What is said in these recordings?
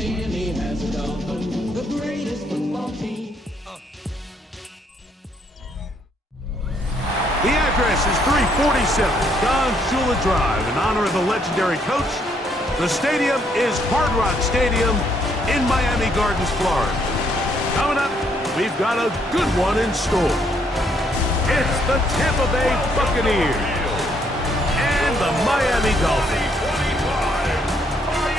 Miami has the Dolphins, the greatest football team. The address is 347 Don Shula Drive in honor of the legendary coach. The stadium is Hard Rock Stadium in Miami Gardens, Florida. Coming up, we've got a good one in store. It's the Tampa Bay Buccaneers and the Miami Dolphins.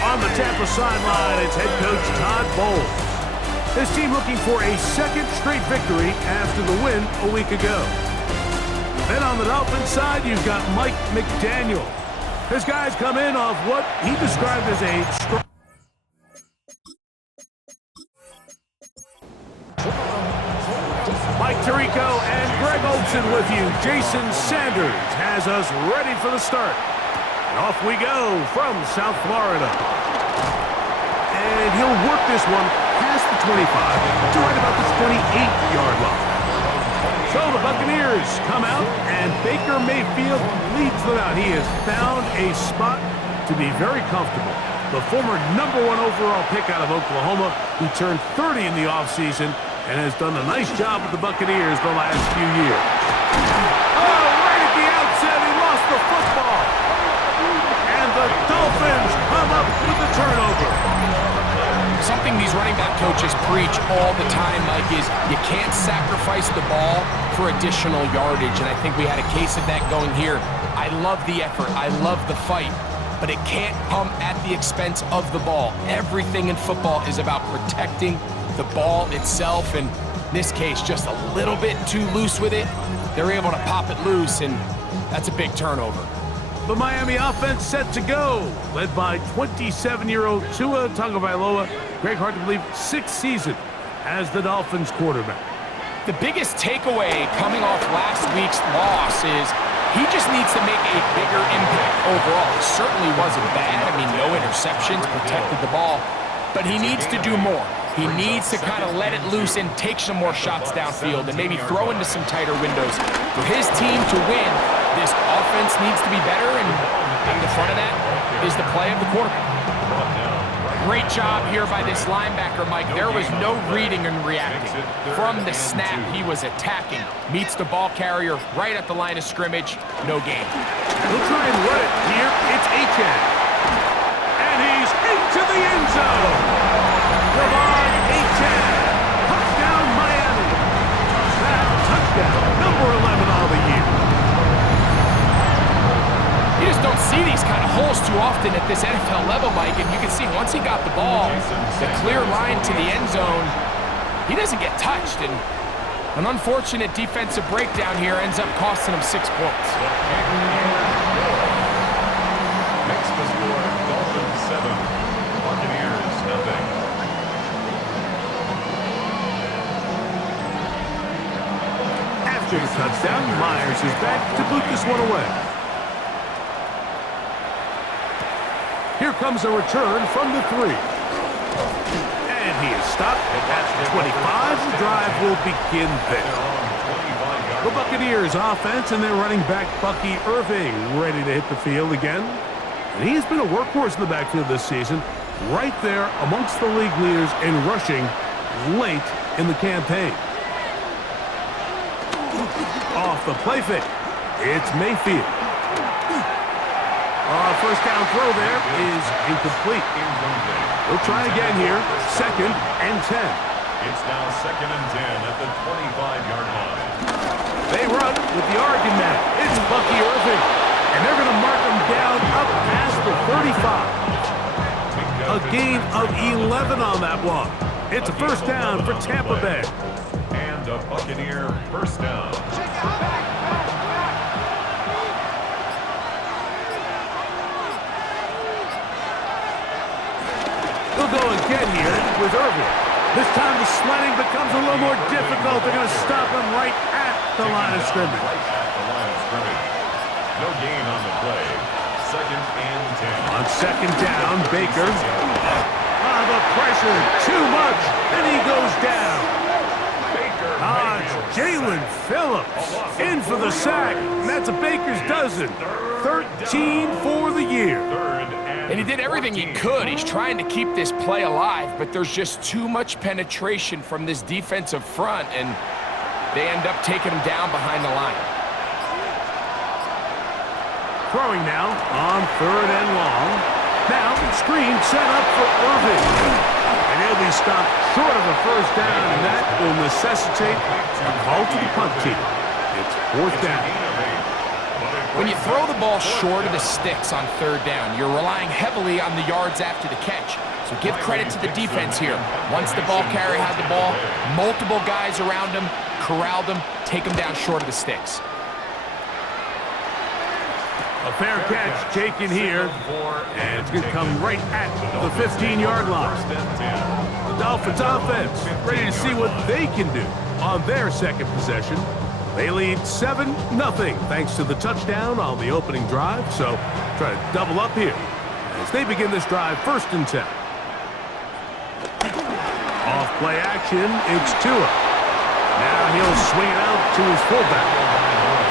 On the Tampa sideline, it's head coach Todd Bowles. His team looking for a second straight victory after the win a week ago. Then on the Dolphins side, you've got Mike McDaniel. His guys come in off what he described as a strong... Mike Tirico and Greg Olson with you. Jason Sanders has us ready for the start. And off we go from South Florida. And he'll work this one past the 25 to right about the 28-yard line. So the Buccaneers come out, and Baker Mayfield leads them out. He has found a spot to be very comfortable. The former #1 overall pick out of Oklahoma, who turned 30 in the offseason and has done a nice job with the Buccaneers the last few years. Oh, right at the outset, he lost the football. And the Dolphins come up with the turnover. Something these running back coaches preach all the time, Mike, is you can't sacrifice the ball for additional yardage, and I think we had a case of that going here. I love the effort. I love the fight, but it can't come at the expense of the ball. Everything in football is about protecting the ball itself, and in this case, just a little bit too loose with it. They're able to pop it loose, and that's a big turnover. The Miami offense set to go, led by 27-year-old Tua Tagovailoa. Greg, hard to believe, 6th season as the Dolphins quarterback. The biggest takeaway coming off last week's loss is he just needs to make a bigger impact overall. He certainly wasn't bad. I mean, no interceptions, protected the ball, but he needs to do more. He needs to kind of let it loose and take some more shots downfield and maybe throw into some tighter windows. For his team to win, this offense needs to be better, and at the front of that is the play of the quarterback. Great job here by this linebacker, Mike. There was no reading and reacting. From the snap, he was attacking. Meets the ball carrier right at the line of scrimmage. No gain. He'll try and run it here. It's Achane. And he's into the end zone. Ravon Achane. Touchdown, Miami. That touchdown, number 11 on the year. You just don't see these kind of holes too often at this NFL level, Mike, and you can see once he got the ball, the clear line to the end zone, he doesn't get touched, and an unfortunate defensive breakdown here ends up costing him 6 points. Makes the score Dolphins 7, Buccaneers nothing. After the touchdown, Myers is back to boot this one away. Here comes a return from the 3. And he is stopped at the 25. The drive will begin there. The Buccaneers offense and their running back Bucky Irving ready to hit the field again. And he's been a workhorse in the backfield this season, right there amongst the league leaders in rushing late in the campaign. Off the play fake, it's Mayfield. First down throw there is incomplete. We'll try again here. 2nd and 10. It's now 2nd and 10 at the 25-yard line. They run with the Oregon man. It's Bucky Irving. And they're going to mark him down up past the 35. A gain of 11 on that one. It's a first down for Tampa Bay. And a Buccaneer first down. They'll go again here with Irving. This time the sledding becomes a little more difficult. They're going to stop him right at the line of scrimmage. Right at the line of scrimmage. No gain on the play. 2nd and 10. On 2nd down, Baker. The pressure, too much, and he goes down. Baker Hodge Jalen Phillips in for the sack. And that's a baker's dozen. 13 for the year. And he did everything he could. He's trying to keep this play alive, but there's just too much penetration from this defensive front, and they end up taking him down behind the line. Throwing now on 3rd and long. Now, screen set up for Irving. And he'll be stopped short of a first down, and that will necessitate a call to the punt team. It's 4th down. When you throw the ball short of the sticks on 3rd down, you're relying heavily on the yards after the catch. So give credit to the defense here. Once the ball carrier had the ball, multiple guys around him, corralled him, take him down short of the sticks. A fair catch taken here, and it's going to come right at the 15-yard line. The Dolphins offense ready to see what they can do on their second possession. They lead 7-0 thanks to the touchdown on the opening drive, so try to double up here as they begin this drive 1st and 10. Off play action, it's Tua. Now he'll swing it out to his fullback.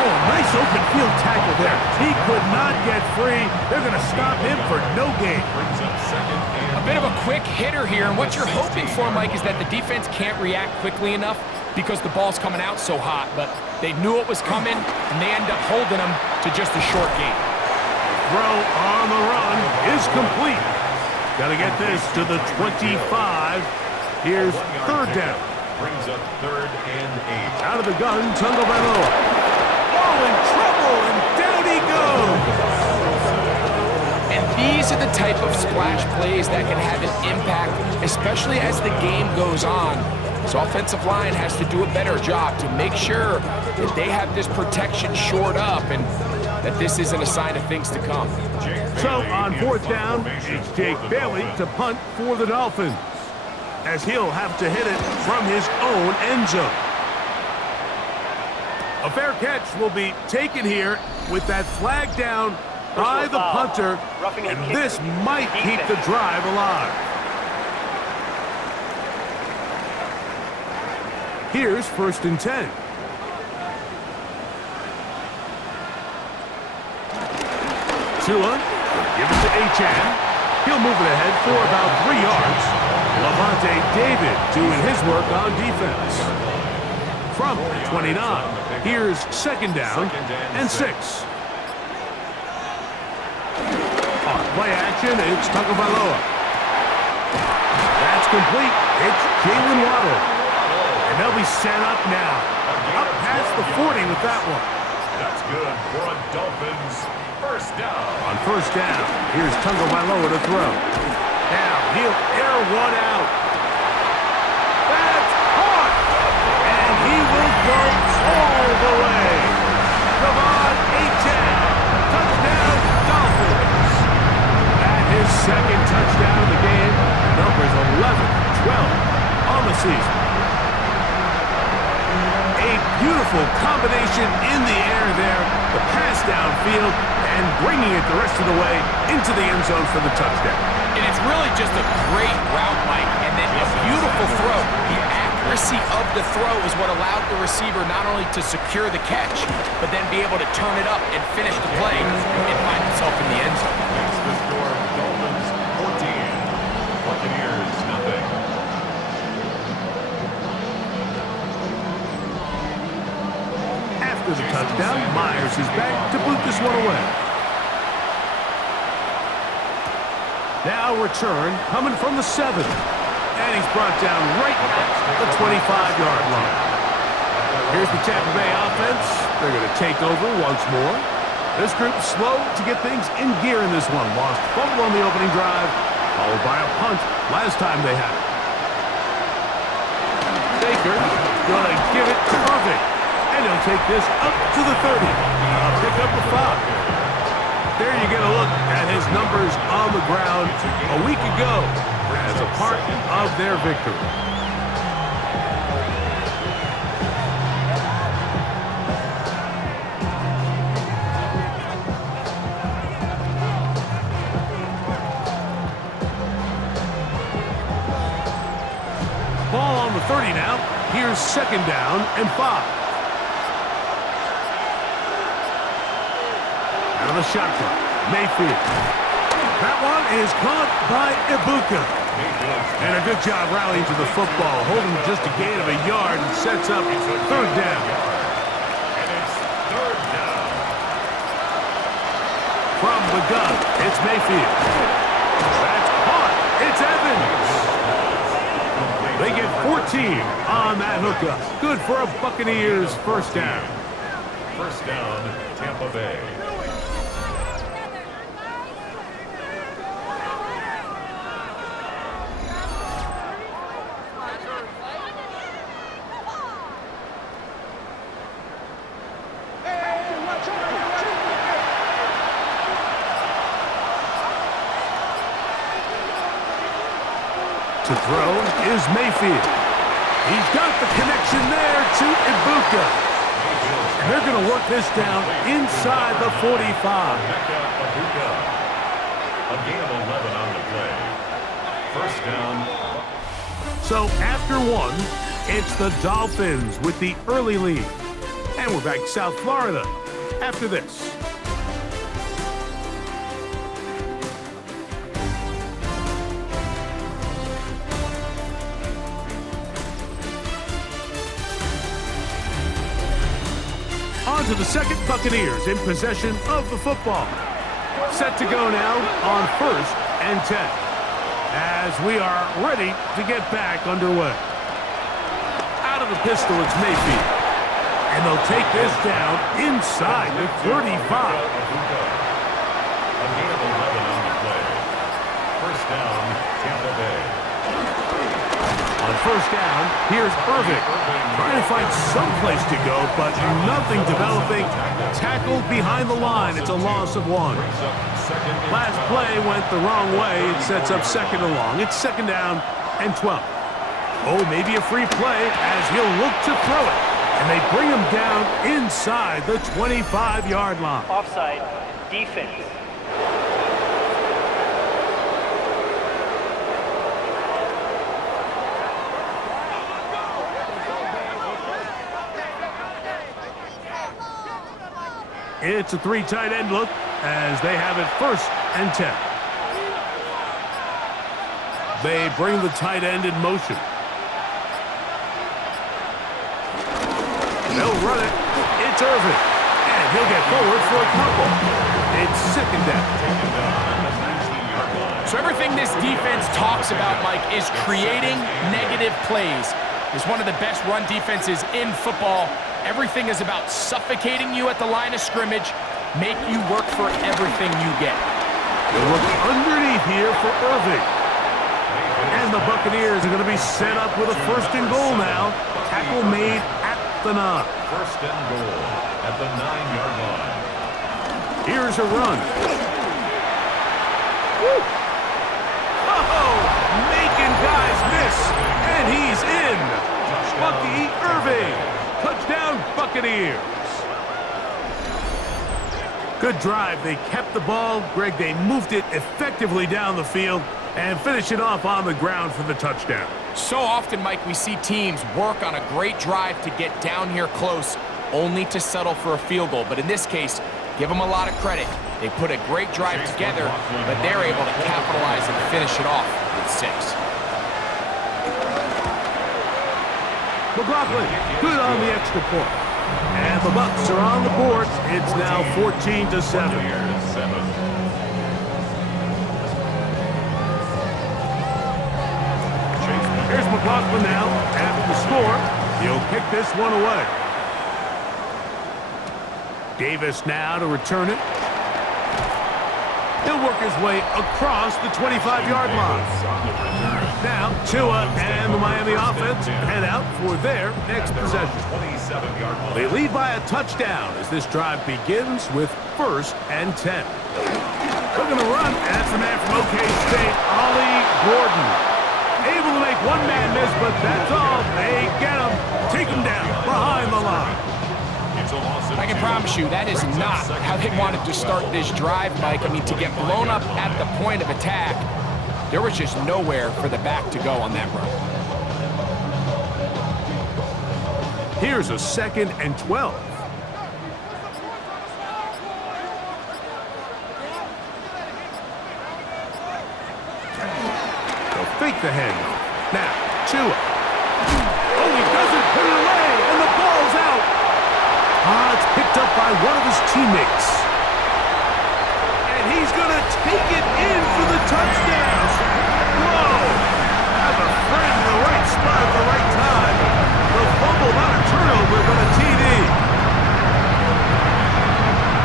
Oh, nice open field tackle there. He could not get free. They're going to stop him for no gain. A bit of a quick hitter here, and what you're hoping for, Mike, is that the defense can't react quickly enough because the ball's coming out so hot, but they knew it was coming, and they end up holding him to just a short gain. Throw on the run is complete. Got to get this to the 25. Here's 3rd down. Brings up 3rd and 8. Out of the gun, Tagovailoa. Oh, in trouble, and down he goes. And these are the type of splash plays that can have an impact, especially as the game goes on. So offensive line has to do a better job to make sure that they have this protection shored up and that this isn't a sign of things to come. So on 4th down, it's Jake Bailey to punt for the Dolphins, as he'll have to hit it from his own end zone. A fair catch will be taken here with that flag down by the punter, and this might keep the drive alive. Here's 1st and 10. Tua, give it to Achane. He'll move it ahead for about 3 yards. Levante David doing his work on defense. From the 29, here's 2nd down and 6. On play action, it's Tagovailoa. That's complete. It's Jalen Waddle. And they'll be set up now. Up past the 40 with that one. That's good for a Dolphins 1st down. On 1st down, here's Tagovailoa to throw. Now he'll air one out. That's caught! And he will go all the way. Devon Achane. Touchdown, Dolphins. At his 2nd touchdown of the game. Numbers 11-12 on the season. A beautiful combination in the air there. The pass downfield and bringing it the rest of the way into the end zone for the touchdown. And it's really just a great route, Mike, and then a beautiful throw. The accuracy of the throw is what allowed the receiver not only to secure the catch, but then be able to turn it up and finish the play and find himself in the end zone. Makes the score Dolphins 14, Buccaneers nothing. After the touchdown, Myers is back to boot this one away. Now return coming from the 7. And he's brought down right at the 25-yard line. Here's the Tampa Bay offense. They're going to take over once more. This group slow to get things in gear in this one. Lost fumble on the opening drive, followed by a punt last time they had it. Baker going to give it to Irving. And he'll take this up to the 30. Pick up the 5. There you get a look at his numbers on the ground a week ago as a part of their victory. Ball on the 30 now. Here's 2nd down and 5. Out of the shotgun, Mayfield. That one is caught by Ibuka. And a good job rallying to the football, holding just a gain of a yard and sets up 3rd down. And it's 3rd down. From the gun, it's Mayfield. That's caught. It's Evans. They get 14 on that hookup. Good for a Buccaneers 1st down. 1st down, Tampa Bay. To throw is Mayfield. He's got the connection there to Ibuka. And they're going to work this down inside the 45. Ibuka. A gain of 11 on the play. 1st down. So after 1, it's the Dolphins with the early lead. And we're back to South Florida after this. On to the 2nd, Buccaneers in possession of the football. Set to go now on 1st and 10. As we are ready to get back underway. Out of the pistol, it's Mayfield. And they'll take this down inside the 35. A gain of 11 on the play. 1st down, Tampa Bay. On 1st down, here's Irving. Trying to find some place to go, but nothing developing. Tackled behind the line. It's a loss of 1. Last play went the wrong way. It sets up 2nd and long. It's 2nd down and 12. Oh, maybe a free play as he'll look to throw it. And they bring him down inside the 25-yard line. Offside, defense. It's a 3 tight end look as they have it 1st and 10. They bring the tight end in motion. They'll run it. It's Irving. And he'll get forward for a couple. It's 2nd down. So everything this defense talks about, Mike, is creating negative plays. It's one of the best run defenses in football. Everything is about suffocating you at the line of scrimmage, make you work for everything you get. They'll look underneath here for Irving. And the Buccaneers are going to be set up with a 1st and goal now. Tackle made at the 9. 1st and goal at the 9-yard line. Here's a run. Woo! Oh, making guys miss. And he's in. Bucky Irving. Touchdown, Buccaneers. Good drive. They kept the ball. Greg, they moved it effectively down the field and finish it off on the ground for the touchdown. So often, Mike, we see teams work on a great drive to get down here close, only to settle for a field goal. But in this case, give them a lot of credit. They put a great drive together, but they're able to capitalize and finish it off with 6. McLaughlin, good on the extra point. And the Bucs are on the board. It's now 14-7. Here's McLaughlin now. After the score, he'll kick this one away. Davis now to return it. He'll work his way across the 25-yard line. Now, Tua and the Miami offense head out for their next possession. They lead by a touchdown as this drive begins with 1st and 10. Looking to run, and that's the man from OK State, Ollie Gordon. Able to make one man miss, but that's all. They get him, take him down behind the line. I can promise you that is not how they wanted to start this drive, Mike. I mean, to get blown up at the point of attack, there was just nowhere for the back to go on that run. Here's a 2nd and 12. They'll fake the handoff. Now, Tua. Oh, he doesn't put it away, and the ball's out. It's picked up by one of his teammates. And he's going to take it in for the touchdown. Whoa! Have a friend in the right spot at the right time. The fumble, not a turnover, but a TD.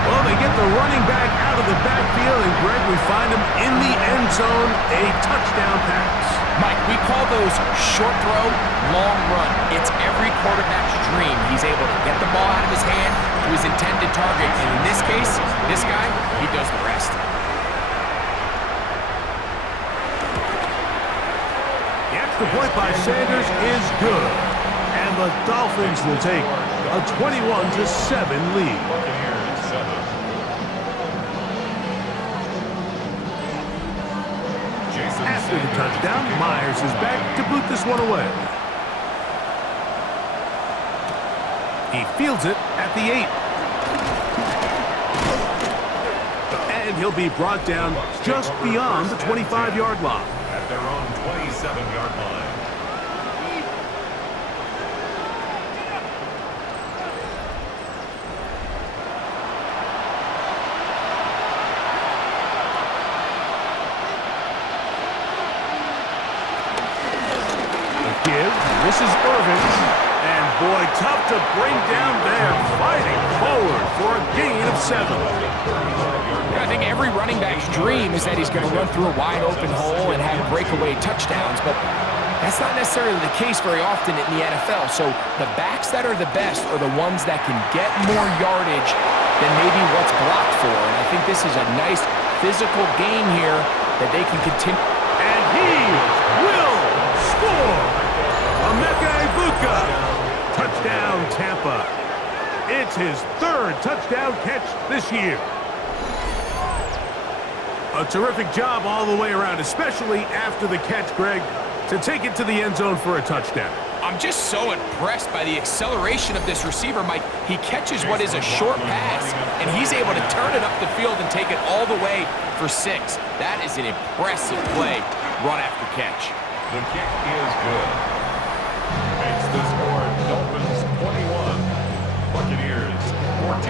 Well, they get the running back out of the backfield, and Greg, we find him in the end zone, a touchdown pass. Mike, we call those short throw, long run. It's every quarterback's dream. He's able to get the ball out of his hand to his intended target. And in this case, this guy, he does the rest. The extra point by Sanders is good. And the Dolphins will take a 21-7 lead. Buccaneers 7. After the touchdown, Myers is back to boot this one away. He fields it at the 8. And he'll be brought down just beyond the 25-yard line. At their own 27-yard line. This is Irvin, and boy, tough to bring down there, fighting forward for a gain of 7. I think every running back's dream is that he's going to run through a wide open hole and have breakaway touchdowns, but that's not necessarily the case very often in the NFL. So the backs that are the best are the ones that can get more yardage than maybe what's blocked for, and I think this is a nice physical gain here that they can continue. And he will score! Touchdown, Tampa. It's his 3rd touchdown catch this year. A terrific job all the way around, especially after the catch, Greg, to take it to the end zone for a touchdown. I'm just so impressed by the acceleration of this receiver, Mike. He catches what is a short pass, and he's able to turn it up the field and take it all the way for 6. That is an impressive play, run after catch. The kick is good. Makes the score Dolphins 21, Buccaneers 14.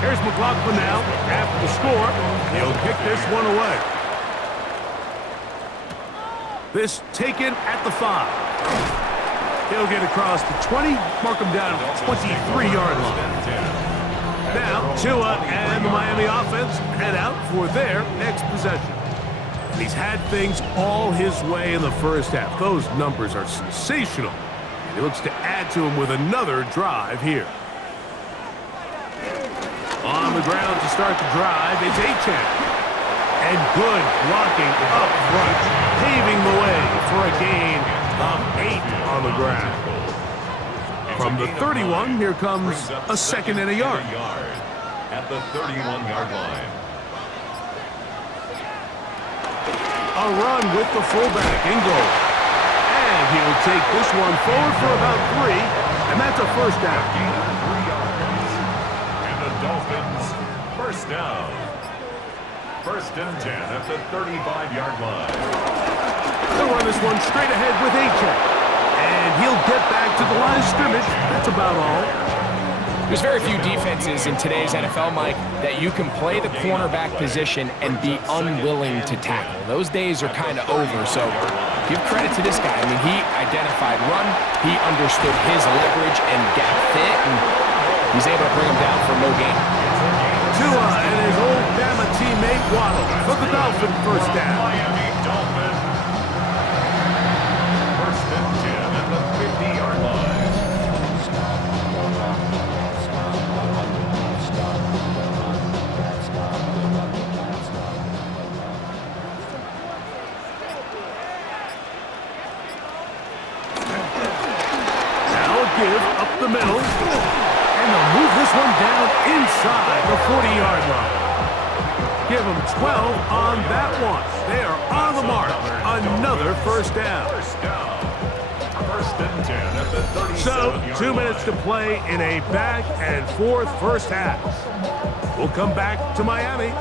Here's McLaughlin now. After the score, he'll kick this one away. This taken at the 5. He'll get across the 20, mark him down at the 23-yard line. Now, Tua and the Miami offense head out for their next possession. And he's had things all his way in the first half. Those numbers are sensational. And he looks to add to them with another drive here. On the ground to start the drive, it's Achane. And good blocking up front, paving the way for a gain of 8 on the ground. From the 31, here comes a 2nd and a yard. At the 31-yard line. A run with the fullback in goal. And he'll take this one forward for about 3, and that's a first down. Gain of 3 yards. And the Dolphins, first down. 1st and 10 at the 35-yard line. They'll run this one straight ahead with Achane. And he'll get back to the line of scrimmage. That's about all. There's very few defenses in today's NFL, Mike, that you can play the cornerback position and be unwilling to tackle. Those days are kind of over, so give credit to this guy. I mean, he identified run, he understood his leverage and gap fit, and he's able to bring him down for no gain. Tua and his old Bama teammate Waddle for the Dolphin first down. Miami Dolphins. 1st and 10 at the 50-yard line. Give up the middle, and they'll move this one down inside the 40-yard line. Give them 12 on that one. They are on the mark. Another first down. First down. First and 10 at the 37-yard So, 2 minutes to play in a back-and-forth first half. We'll come back to Miami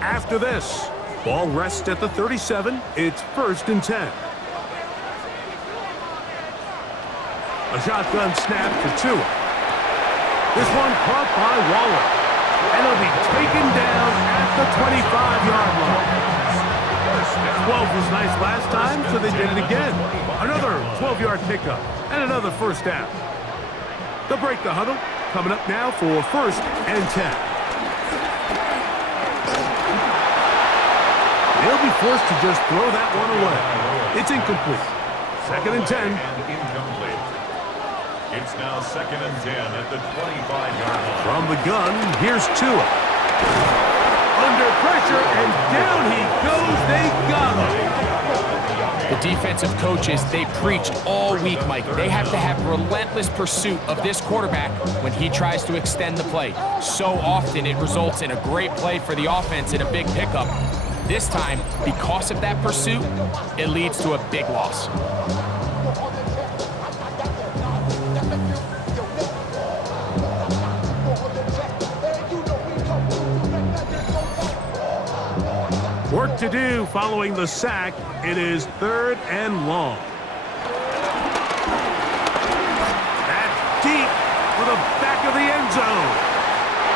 after this. Ball rests at the 37. It's first and 10. A shotgun snap to Tua. This one caught by Waller. And it'll be taken down at the 25-yard line. 12 was nice last time, so they did it again. Another 12-yard pickup and another first down. They'll break the huddle. Coming up now for first and 10. They'll be forced to just throw that one away. It's incomplete. Second and 10. Incomplete. It's now second and 10 at the 25-yard line. From the gun, here's Tua. Under pressure, and down he goes. They got him. The defensive coaches, they preach all week, Mike. They have to have relentless pursuit of this quarterback when he tries to extend the play. So often it results in a great play for the offense and a big pickup. This time, because of that pursuit, it leads to a big loss. Work to do following the sack. It is third and long. That's deep for the back of the end zone.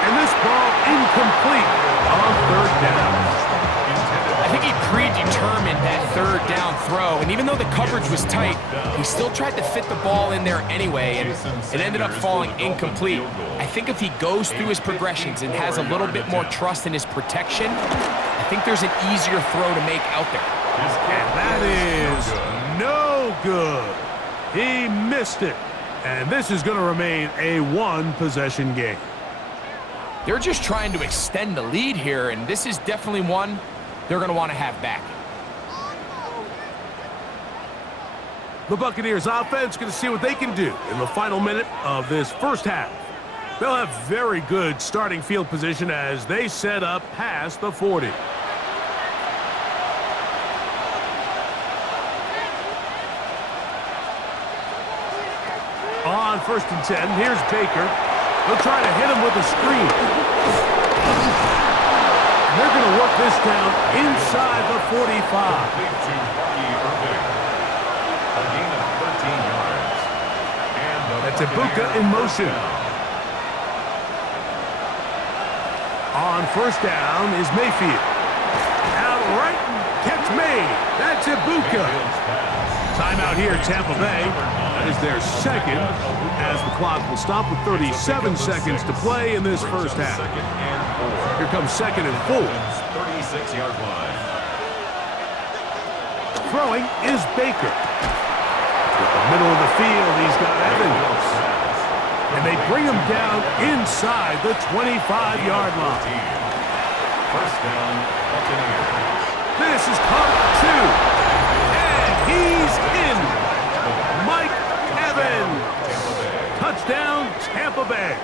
And this ball incomplete on third down. I think he predetermined that third down throw, and even though the coverage was tight, he still tried to fit the ball in there anyway, and it ended up falling incomplete. I think if he goes through his progressions and has a little bit more trust in his protection, I think there's an easier throw to make out there. And that is no good. He missed it. And this is going to remain a one-possession game. They're just trying to extend the lead here, and this is definitely one they're going to want to have back. The Buccaneers offense going to see what they can do in the final minute of this first half. They'll have very good starting field position as they set up past the 40. On first and 10, here's Baker. They'll try to hit him with a screen. And they're going to work this down inside the 45. That's Ibuka in motion. On first down is Mayfield. Out right and catch made. That's Ibuka. Timeout here, Tampa Bay. That is their second, as the clock will stop with 37 seconds to play in this first half. Here comes second and 4. 36-yard line. Throwing is Baker. With the middle of the field, he's got Evans. And they bring him down inside the 25-yard line. First down, Buccaneers. This is caught 2. And he's in. Mike Evans. Touchdown, Tampa Bay.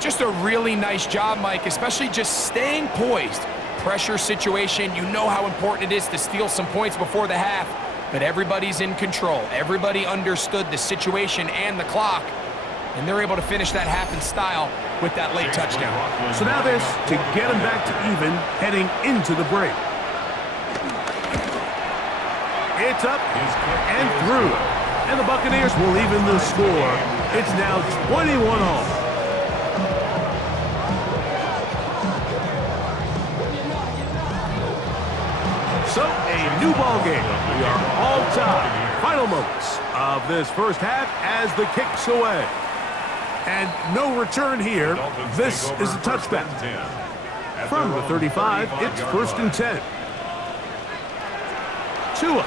Just a really nice job, Mike, especially just staying poised. Pressure situation, you know how important it is to steal some points before the half, but everybody's in control. Everybody understood the situation and the clock, and they're able to finish that half in style with that late touchdown. So now this to get them back to even heading into the break. It's up and through. And the Buccaneers will even the score. It's now 21-all. So, a new ball game. We are all tied. Final moments of this first half as the kick's away. And no return here. This is a touchback. From the 35, it's first and 10. Tua.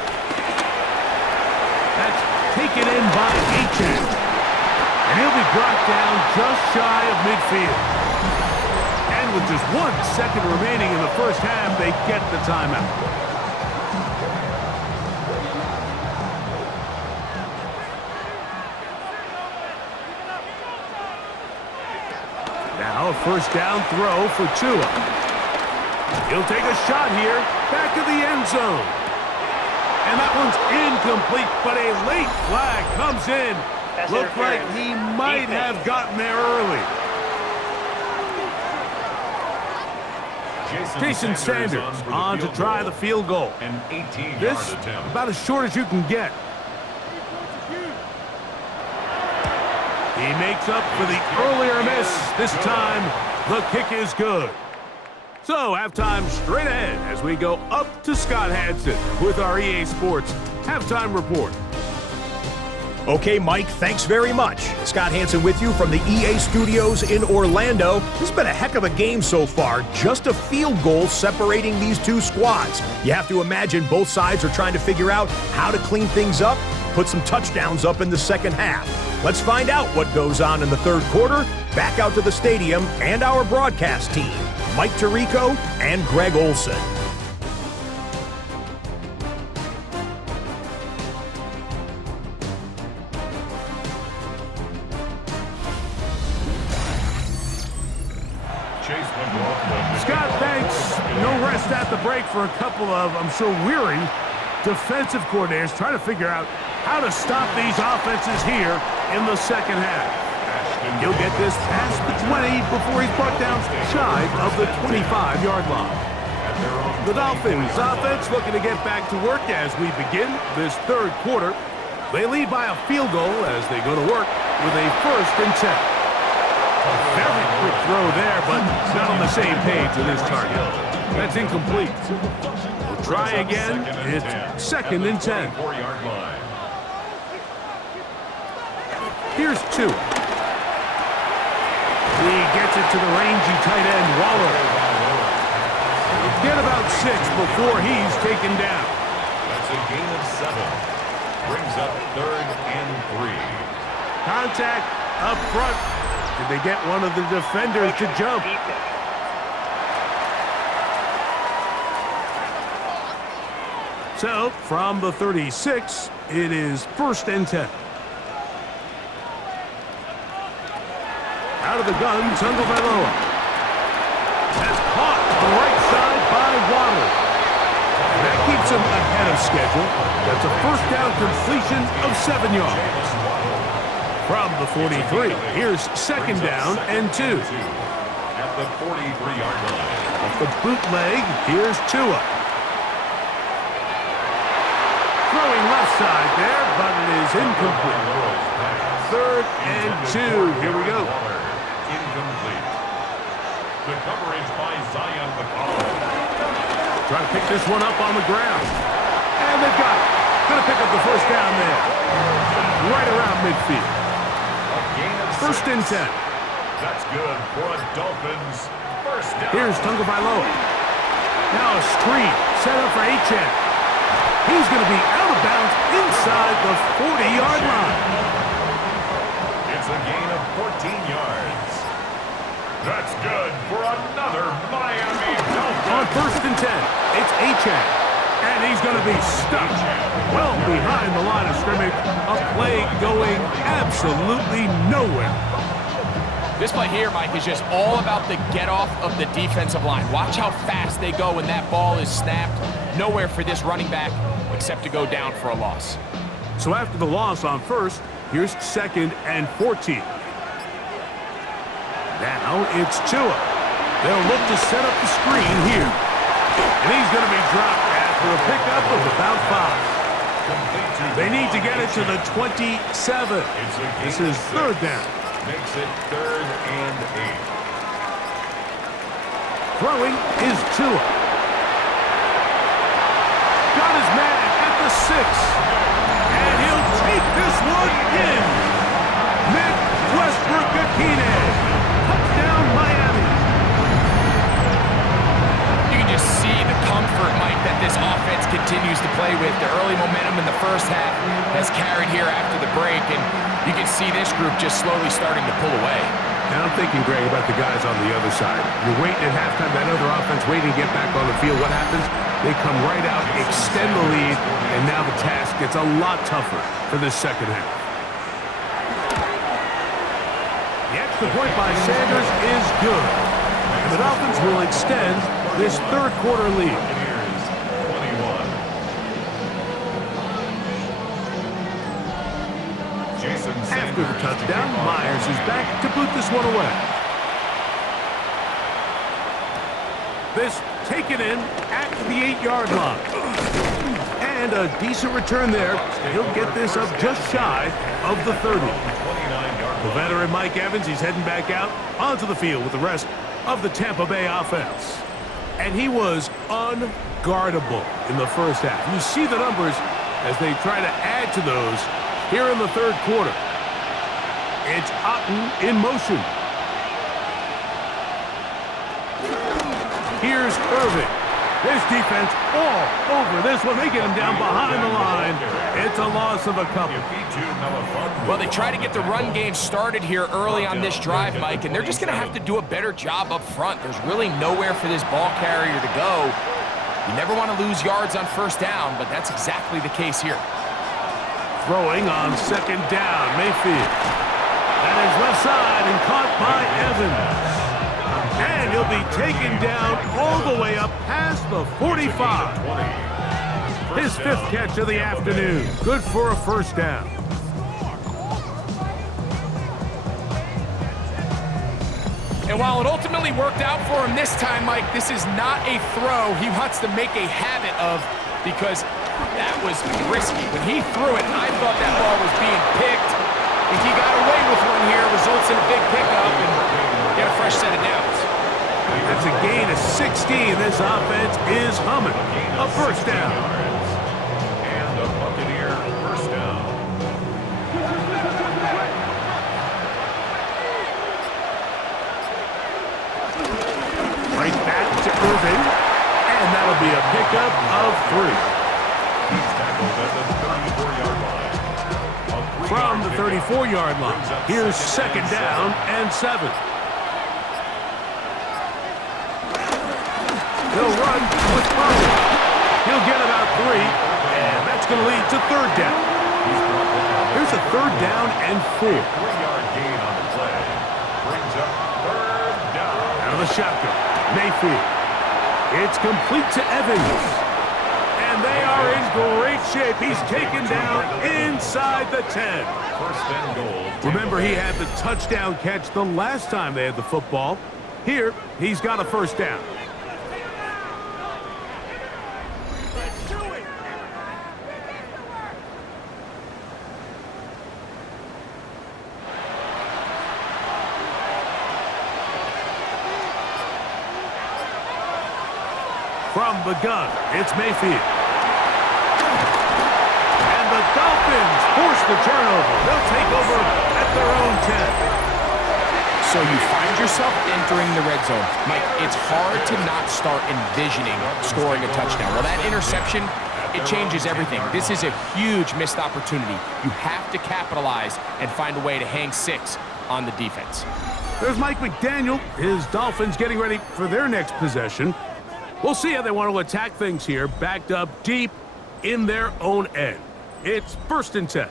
That's taken in by H.N. And he'll be brought down just shy of midfield. And with just 1 second remaining in the first half, they get the timeout. Now a first down throw for Tua. He'll take a shot here, back to the end zone. And that one's incomplete, but a late flag comes in. Pass Looked like interference. he might Defense. have gotten there early. Jason Sanders on to try the field goal. An 18-yard This attempt. about as short as you can get. He makes up for the earlier miss. This time, the kick is good. So, halftime straight ahead as we go up to Scott Hansen with our EA Sports Halftime Report. Okay, Mike, thanks very much. Scott Hansen with you from the EA Studios in Orlando. This has been a heck of a game so far. Just a field goal separating these two squads. You have to imagine both sides are trying to figure out how to clean things up, put some touchdowns up in the second half. Let's find out what goes on in the third quarter. Back out to the stadium and our broadcast team, Mike Tirico and Greg Olson. Scott, thanks. No rest at the break for a couple of, I'm sure, weary defensive coordinators trying to figure out how to stop these offenses here in the second half. He'll get this past the 20 before he's brought down shy of the 25-yard line. The Dolphins offense looking to get back to work as we begin this third quarter. They lead by a field goal as they go to work with a 1st and 10. A very quick throw there, but not on the same page with his target. That's incomplete. We'll try again. It's 2nd and 10. Here's 2. He gets it to the rangy tight end, Waller. He'll get about 6 before he's taken down. That's a gain of 7. Brings up 3rd and 3. Contact up front. Did they get one of the defenders to jump? Defense. So, from the 36, it is 1st and 10. Out of the gun, Tagovailoa. That's caught on the right side by Waddle. That keeps him ahead of schedule. That's a first down completion of 7 yards. From the 43, here's 2nd down and 2. At the 43-yard line. Off the bootleg, here's Tua. Throwing left side there, but it is incomplete. 3rd and 2. Here we go. Incomplete. The coverage by Zion McCollum. Trying to pick this one up on the ground. And they've got it. Going to pick up the first down there. Right around midfield. A gain of 1st and 10. That's good for a Dolphins first down. Here's Tagovailoa. Now a screen set up for Achane. He's going to be out of bounds inside the 40-yard line. It's a gain of 14 yards. That's good for another Miami Dolphins. On 1st and 10, it's Achane. And he's going to be stuck well behind the line of scrimmage. A play going absolutely nowhere. This play here, Mike, is just all about the get-off of the defensive line. Watch how fast they go when that ball is snapped. Nowhere for this running back except to go down for a loss. So after the loss on 1st, here's 2nd and 14. Now it's Tua. They'll look to set up the screen here. And he's going to be dropped after a pickup of about 5. They need to get it to the 27. This is 3rd down. Makes it 3rd and 8. Throwing is Tua. Got his man at the 6. And he'll take this one in. Nick Westbrook-Akine. Touchdown, Miami. You can just see the comfort, Mike, that this offense continues to play with. The early momentum in the first half has carried here after the break, and you can see this group just slowly starting to pull away. And I'm thinking, Greg, about the guys on the other side. You're waiting at halftime, that other offense waiting to get back on the field. What happens? They come right out, extend the lead, and now the task gets a lot tougher for this second half. The extra point by Sanders is good. And the Dolphins will extend this third quarter lead. Buccaneers, 21. Jason After Sanders the touchdown, to kick off. Myers is back to boot this one away. This taken in at the 8-yard line. And a decent return there. He'll get this up just shy of the 30. 29-yard The veteran Mike Evans, he's heading back out onto the field with the rest of the Tampa Bay offense. And he was unguardable in the first half. You see the numbers as they try to add to those here in the third quarter. It's Otten in motion. Here's Irving. This defense all over this one. They get him down behind the line. It's a loss of a couple. Well, they try to get the run game started here early on this drive, Mike, and they're just going to have to do a better job up front. There's really nowhere for this ball carrier to go. You never want to lose yards on first down, but that's exactly the case here. Throwing on second down, Mayfield. That is left side and caught by Evans. And he'll be taken down all the way up past the 45. His fifth catch of the afternoon. Good for a first down. And while it ultimately worked out for him this time, Mike, this is not a throw he wants to make a habit of, because that was risky. When he threw it, I thought that ball was being picked. If he got away with one here, results in a big pickup and get a fresh set of downs. That's a gain of 16. This offense is humming. A first down. And a Buccaneer first down. Right back to Irving. And that'll be a pickup of 3. He's tackled at the 34-yard line. From the 34-yard line. Here's second down and 7. He'll run with Irving. He'll get about 3, and that's going to lead to third down. Here's a third down and 4. 3-yard gain on the play. Brings up third down. Out of the shotgun, Mayfield. It's complete to Evans. And they are in great shape. He's taken down inside the 10. First and goal. Remember, he had the touchdown catch the last time they had the football. Here, he's got a first down. From the gun, it's Mayfield. And the Dolphins force the turnover. They'll take over at their own 10. So you find yourself entering the red zone. Mike, it's hard to not start envisioning scoring a touchdown. Well, that interception, it changes everything. This is a huge missed opportunity. You have to capitalize and find a way to hang 6 on the defense. There's Mike McDaniel. His Dolphins getting ready for their next possession. We'll see how they want to attack things here, backed up deep in their own end. It's first and 10.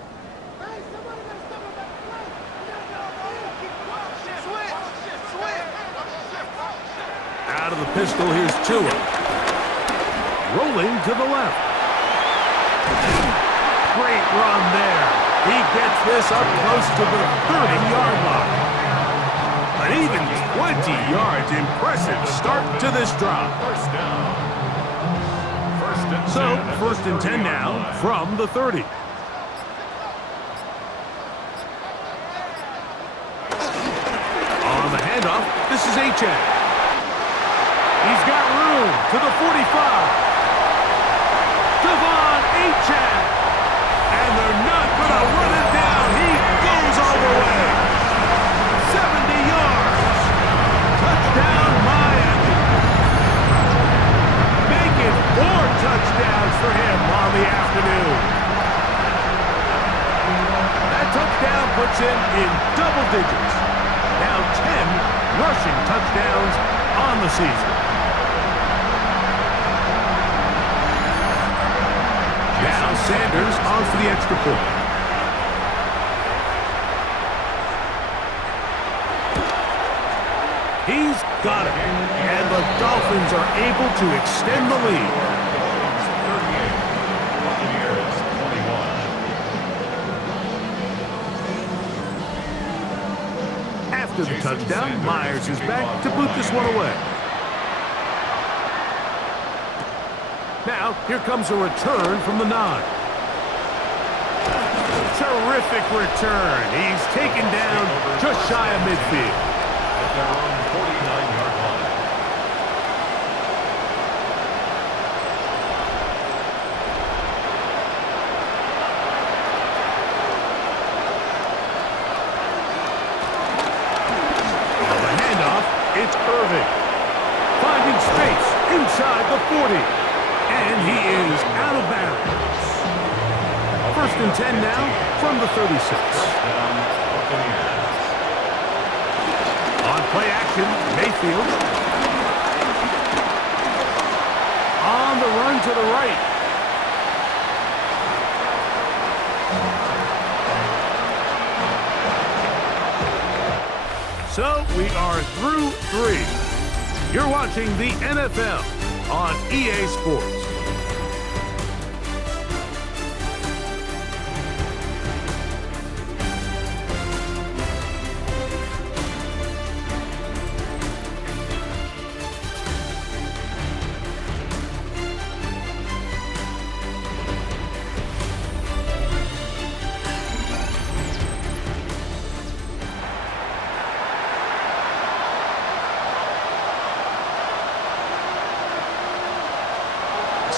Out of the pistol, here's Tua. Rolling to the left. Great run there. He gets this up close to the 30-yard line. An even 20 yards. Impressive start to this drive. First down. So, first and 10 now from the 30. On the handoff, this is Achane. He's got room to the 45. Devon Achane. And they're not going to run it down. He goes all the way. 70 yards. Touchdown, Miami. Making 4 touchdowns for him on the afternoon. That touchdown puts him in double digits. Now 10 rushing touchdowns on the season. Now Sanders on for the extra point. He's got it. And the Dolphins are able to extend the lead. Dolphins 38, Buccaneers 21. After the touchdown, Myers is back to boot this one away. Now, here comes a return from the 9. Terrific return. He's taken down just shy of midfield. At their own 49-yard line. On the handoff, it's Irving. Finding space inside the 40. And he is out of bounds. First and 10 now from the 36. Down, Buccaneers. On play action, Mayfield. On the run to the right. So we are through 3. You're watching the NFL on EA Sports.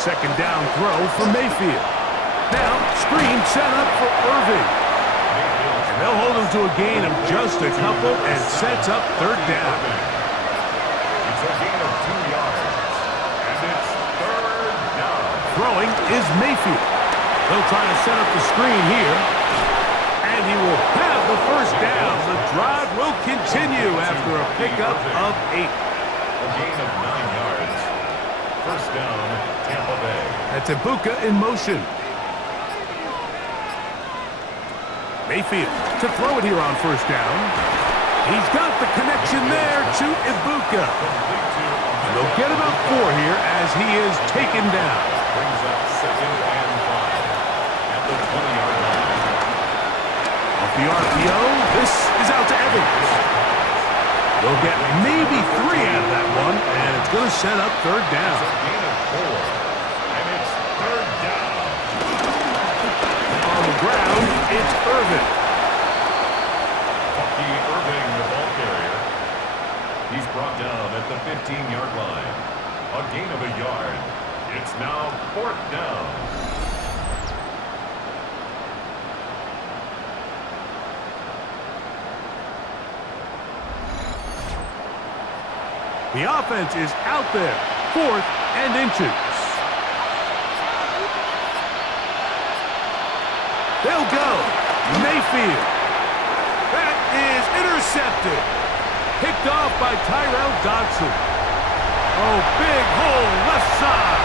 Second down throw for Mayfield. Now, screen set up for Irving. And they'll hold him to a gain of just a couple and sets up third down. It's a gain of 2 yards. And it's third down. Throwing is Mayfield. They'll try to set up the screen here. And he will have the first down. The drive will continue after a pickup of 8. A gain of 9 yards. First down, Tampa Bay. That's Ibuka in motion. Mayfield to throw it here on first down. He's got the connection there to Ibuka. And they'll get about 4 here as he is taken down. Brings up second and 5 at the 20-yard line. Off the RPO, this is out to Evans. They'll get maybe 3 out of that one, and it's going to set up third down. A gain of 4, and it's third down. On the ground, it's Irving. Bucky Irving, the ball carrier. He's brought down at the 15-yard line. A gain of 1 yard. It's now fourth down. The offense is out there, 4th and inches. They'll go. Mayfield. That is intercepted. Picked off by Tyrell Dodson. Oh, big hole left side.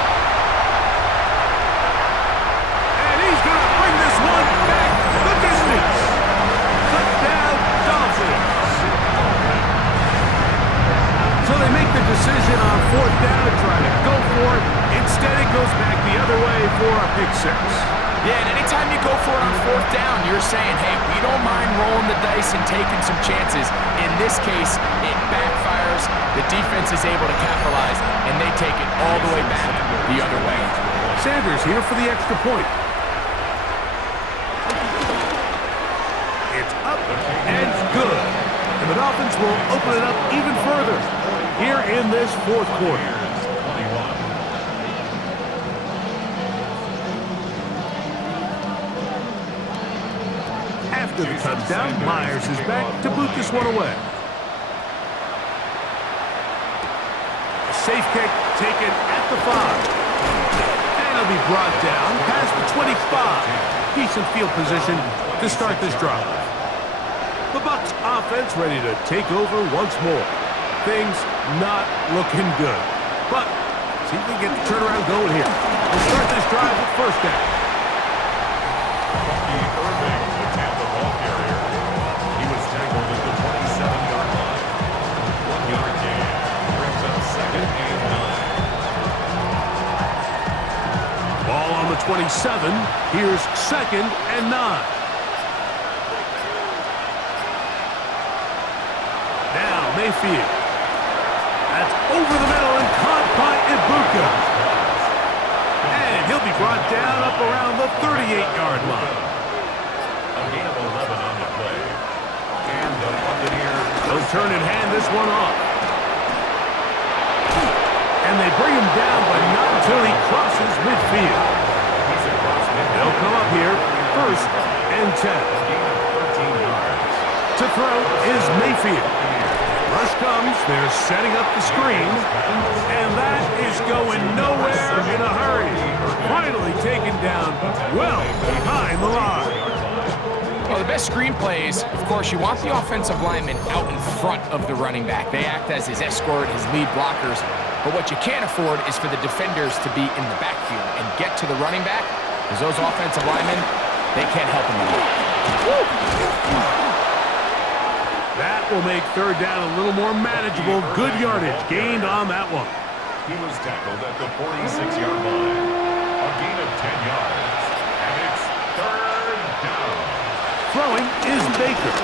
And he's going to bring this one back the distance. Touchdown, Dolphins. So they make the decision on fourth down to try to go for it. Instead, it goes back the other way for a pick 6. Yeah, and anytime you go for it on fourth down, you're saying, hey, we don't mind rolling the dice and taking some chances. In this case, it backfires. The defense is able to capitalize, and they take it all the way back the other way. Sanders here for the extra point. It's up and good. And the Dolphins will open it up even further here in this fourth quarter. After the touchdown, Myers is back to boot this one away. A safe kick taken at the 5. And it'll be brought down past the 25. Decent field position to start this drive. The Bucs offense ready to take over once more. Things not looking good. But see if we can get the turnaround going here. We'll start this drive with first down. Bucky Irving, the Tampa ball carrier. He was tackled at the 27-yard line. 1 yard 27. Here's 2nd and 9. Now Mayfield. That's over the middle and caught by Ibuka. And he'll be brought down up around the 38-yard line. A gain of 11 on the play. And the Buccaneers. They'll turn and hand this one off. And they bring him down, but not until he crosses midfield. He's across midfield. They'll come up here, 1st and 10. Gain of 13 yards. To throw is Mayfield. Rush comes, they're setting up the screen, and that is going nowhere in a hurry. Finally taken down well behind the line. Well, the best screen plays, of course, you want the offensive lineman out in front of the running back. They act as his escort, his lead blockers. But what you can't afford is for the defenders to be in the backfield and get to the running back, because those offensive linemen, they can't help him at all. That will make 3rd down a little more manageable. Good yardage gained on that one. He was tackled at the 46-yard line. A gain of 10 yards. And it's 3rd down. Throwing is Baker.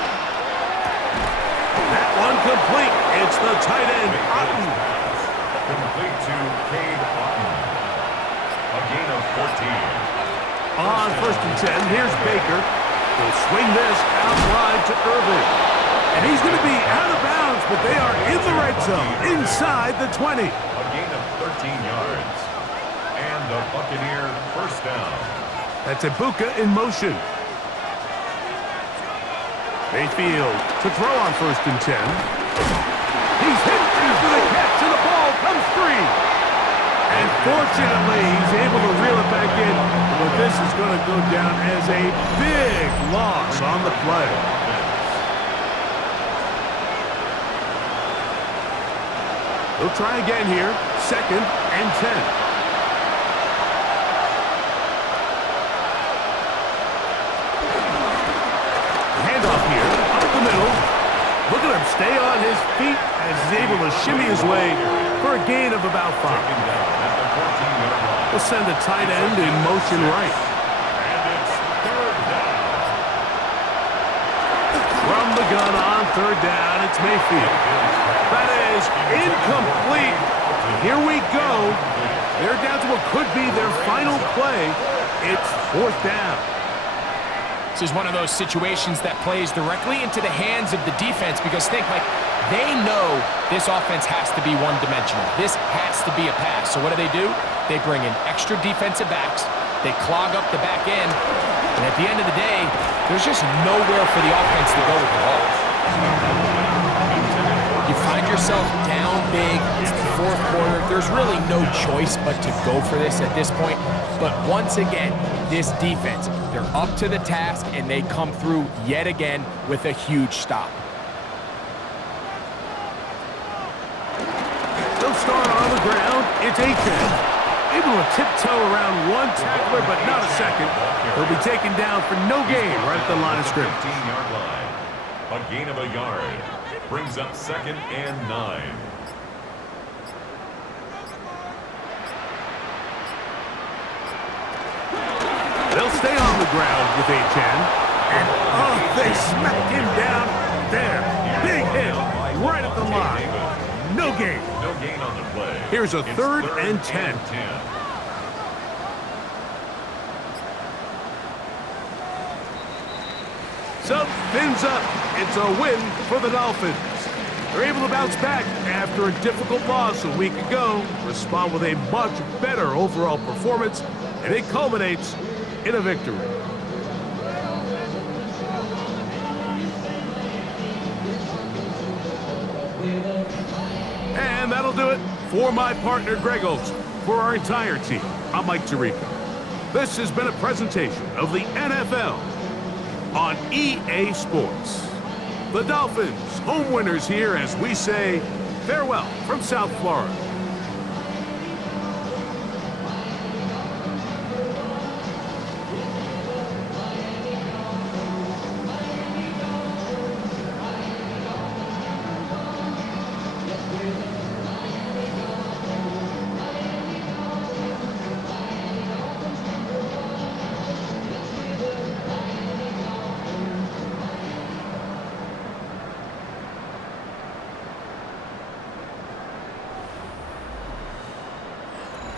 That one complete. It's the tight end, Otten. Complete to Cade Otten. A gain of 14. On 1st and 10, here's Baker. He'll swing this out wide to Irving. And he's going to be out of bounds, but they are in the red zone, inside the 20. A gain of 13 yards. And the Buccaneer 1st down. That's Ibuka in motion. Mayfield to throw on 1st and 10. He's hit after the catch, and the ball comes free. And fortunately, he's able to reel it back in, but this is going to go down as a big loss on the play. He'll try again here, 2nd and 10. Handoff here, up the middle. Look at him stay on his feet as he's able to shimmy his way for a gain of about 5. We'll send the tight end in motion right. And it's 3rd down. From the gun on 3rd down, it's Mayfield. That is incomplete. Here we go. They're down to what could be their final play. It's 4th down. This is one of those situations that plays directly into the hands of the defense, because think, like, they know this offense has to be one-dimensional. This has to be a pass. So what do? They bring in extra defensive backs. They clog up the back end. And at the end of the day, there's just nowhere for the offense to go with the ball. You find yourself down big. It's the 4th quarter. There's really no choice but to go for this at this point. But once again, this defense, they're up to the task, and they come through yet again with a huge stop. They'll start on the ground. It's Aiken. Able to tiptoe around one tackler, but not a second. He'll be taken down for no gain right at the line of scrimmage. 15-yard line. A gain of a yard. Brings up 2nd and 9. They'll stay on the ground with Aiken. And, they smack him down there. Big hit right at the line. No gain. No gain on the play. Here's a It's 3rd and 10. So, fins up. It's a win for the Dolphins. They're able to bounce back after a difficult loss a week ago, respond with a much better overall performance, and it culminates in a victory. And that'll do it for my partner, Greg Olson. For our entire team, I'm Mike Tirico. This has been a presentation of the NFL on EA Sports. The Dolphins, home winners here as we say farewell from South Florida.